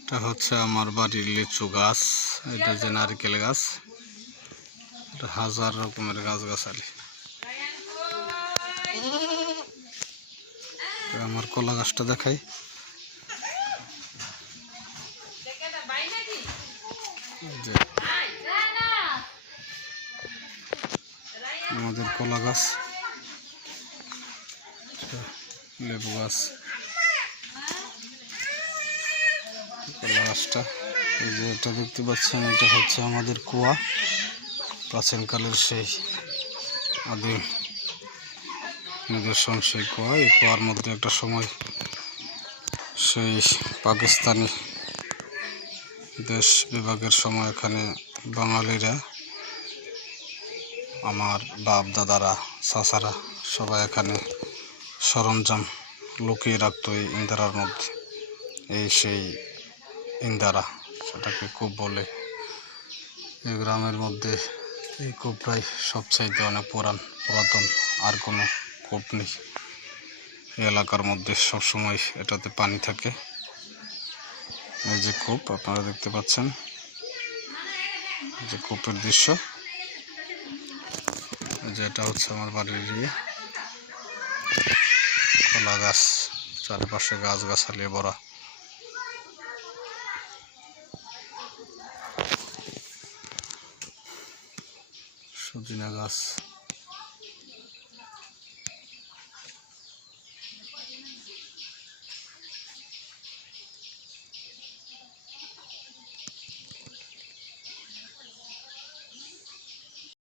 এটা হচ্ছে আমার বাড়ির লিচু গাছ, এটা যে নারকেল গাছ, এটা হাজার রকমের গাছগাছালি। আমার কলা গাছটা দেখাই, আমাদের কলা গাছ, লেবু গাছ, কলা গাছটা। এই যে এটা দেখতে পাচ্ছেন, এটা হচ্ছে আমাদের কুয়া, প্রাচীনকালের সেই আদিম নিদর্শন সেই কুয়া। এই কুয়ার মধ্যে একটা সময় সেই পাকিস্তানি দেশ বিভাগের সময় এখানে বাঙালিরা, আমার বাপ দাদারা, চাচারা সবাই এখানে সরঞ্জাম লুকিয়ে রাখতো এই ইন্দারার মধ্যে। এই সেই ইন্দারা, সেটাকে কূপ বলে। এই গ্রামের মধ্যে এই কূপটাই সবচাইতে অনেক পুরাতন, আর কোনো কূপ নেই। এই এলাকার মধ্যে সবসময় এটাতে পানি থাকে। এই যে কূপ আপনারা দেখতে পাচ্ছেন, যে কূপের দৃশ্য। যেটা হচ্ছে আমার বাড়ির কলা গাছ, চারিপাশে গাছগাছালি ভরা। সজিনা গাছ।